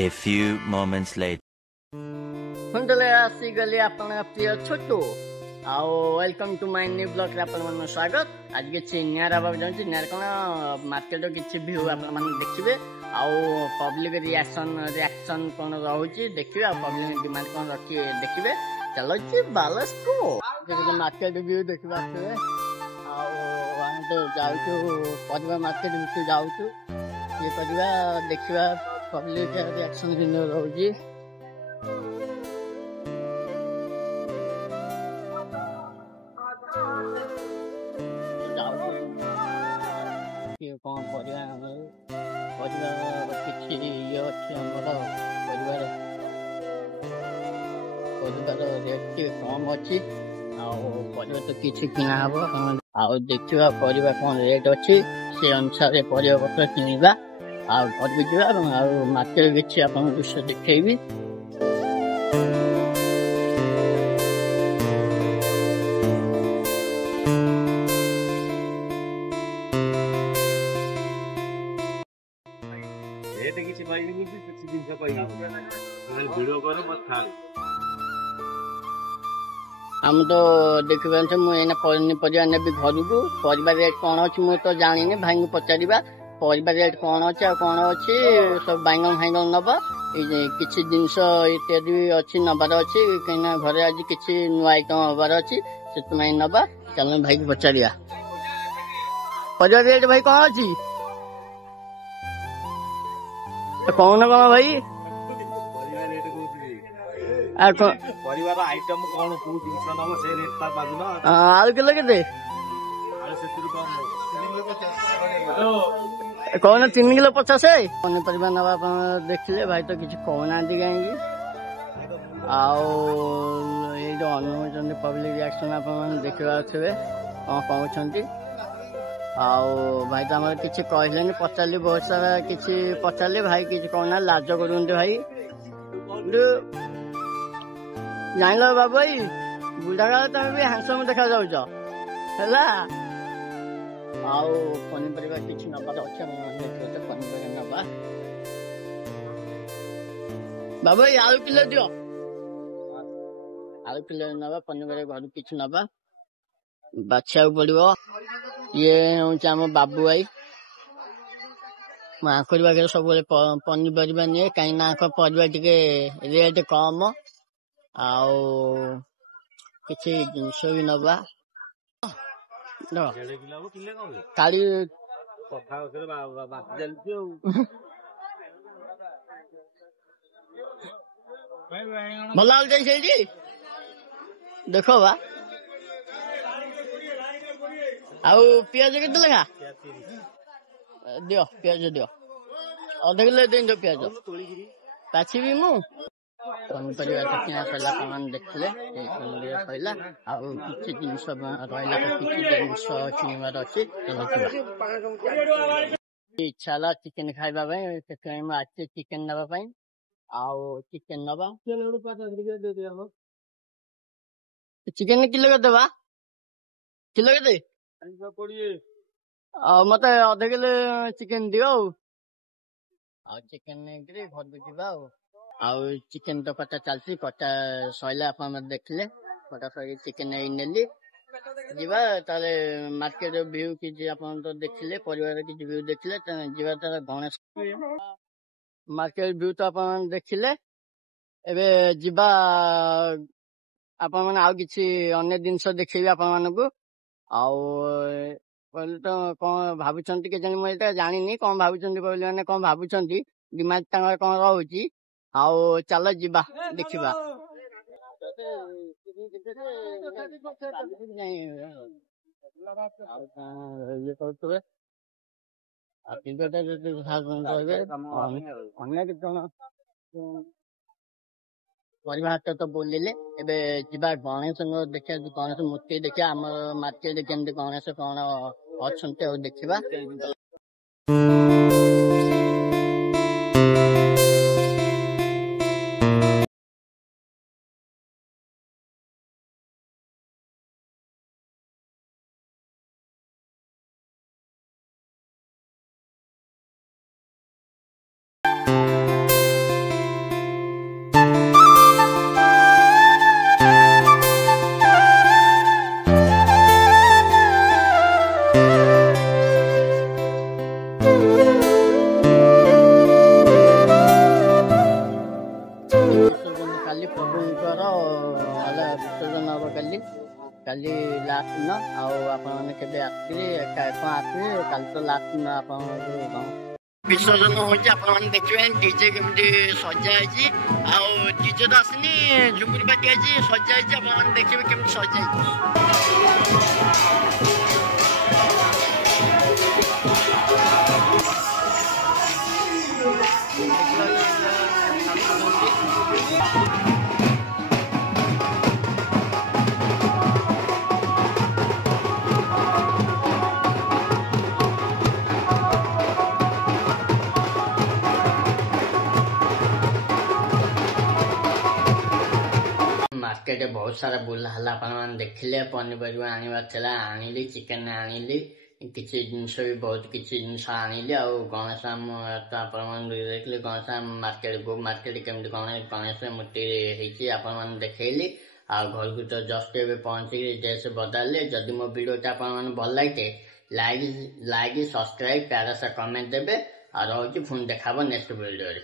A few moments later. हुँदै आसिगले आपन प्रिय छोटो आओ welcome to my new blog रे आपन मन स्वागत आज के चिन्यार आबा जाउची चिन्यार कोन मार्केट किछि व्यू आपन मन देखिबे आओ पब्लिक रिएक्शन कोन रहउची देखिबे आ पब्लिक डिमांड कोन रखी देखिबे चलो जी बालस को जे मार्केट व्यू देखबा के आओ हम तो जाउछु परिवा मार्केट में जाउछु ये परिवा देखिबा पब्लिक रिएक्शन दिन रहउची कौन परिवार किसी ये अच्छी हमारा परिवार रेट कम अच्छी परिवार तो किसी किना हम आउ देखा परिवार कौन रेट अच्छी से अनुसार परिवार पत्र किणवा घर को जा मार्केट किसी आप दृश्य देखी हम तो देखा मुझे पनीपरिया ने घर को परिवार रेट कौन अच्छी मुझे तो जानी भाई को पचार परिवार रेट कौन अच्छे कौन अच्छी सब बैंगन फैंगन नब किसी जिनस इत्यादि अच्छी नबार अच्छी कहीं घर आज किसी नुआ आइटम हबार अच्छी से नबा चल भाई को पचार परिवार रेट भाई कौन अच्छी कौन कौन भाई परिवार आइटम कौन को जिंस नम से रेट ता बाजुना आलू किलो केते आलू से कम कौन 3 किलो 50 है कौन परिवार नवा देखिले भाई तो किसी कहना कहीं आओ ये जो अनुमोचन पब्लिक रिएक्शन आप देखा थे कौन कहते आओ भाई तो हमारे किसी कहले पचारे बहुत सारा किसी पचारे भाई किसी कहना लाज करूँ भाई जान बाबू भाई बुढ़ा काल तुम भी हैंडसम देखा जाऊच है आउ पनीपरिया किसी नबार अच्छे पनीपरिया नबा बाबू भाई आलू किलो दियो आलू किलो नबा पनीपरिया घर किसी नबा बाछा पड़ो ये हूँ आम बाबू भाई आखरी पाखे सब पनीपरिया निए कहीं परिवा टे रेट कम आओ किसी जिनस भी नबा काली भल आलू चाहिए देखो बा आउ पियाज के लगा दियो पियाज दियो अध किलो दिन पियाज बाछी मु पनीपरिया किना सैला कौन देखले सैला आउ किसी जिनस रहा किसी जिनस किणवार अच्छी इच्छा है चिकेन खाइबा आज चिकेन नापी आउ चिकेन नबा चिकेन किलो के किलो के मत अध किलो चिकेन दियो चिकेन घर को जा आउ चिकेन तो कटा चलती कटा सैला आप देखले कटा सर चिकेन नेली जीवा ताले मार्केट व्यू कि आप तो देखले परिवार किसी व्यू देखले जीवा तार गणेश मार्केट व्यू तो आप देखले एबे जीवा आप किसी अन्य जिनस देखी आप तो कौन भावुं के मुझे जानी कौन भावुं कहले कौन भावुं डिमांड कौन रोचे आओ चल जीवा देखा ये कहे परिवार तो बोलिले एबे जीवा गणेश देखा गणेश मूर्ति देखा आम मार्केट केमती गणेश कौन अच्छा देखा ବିସର୍ଜନ ହବ କାଲି ଲାଷ୍ଟ ଦିନ। ଆଉ ଆପଣମାନେ କେବେ ଆସିବେ କଣ ଆସିବେ, କାଲି ତ ଲାଷ୍ଟ ଦିନ ଆପଣଙ୍କ ବିସର୍ଜନ ହଉଛି। ଆପଣମାନେ ଦେଖିବେ ଡିଜେ କେମିତି ସଜା ହେଇଛି, ଆଉ ଡିଜେ ତ ଆସିନି, ଝୁମୁରି ପାଟି ଆଜି ସଜା ହେଇଛି। ଆପଣମାନେ ଦେଖିବେ କେମିତି ସଜା ହେଇଛି। मार्केट बहुत सारा बुला हला अपन देखिले पनीपरिया आनिबार थिला आनिली चिकन आनिली किछि जिंस भी बहुत किछि जिंस आनिली आ गणेशाम तो अपन देखले गणेशाम मार्केट केमति गणेश मूर्ति हेछि अपन देखैली आ घर को तो जस्ट एबे पहुंची ड्रेस बदलले। जदि मो वीडियो अपन भल लागे लाइक सब्सक्राइब प्यारा सा कमेंट देबे और होछि फोन देखाबो नेक्स्ट वीडियो रे।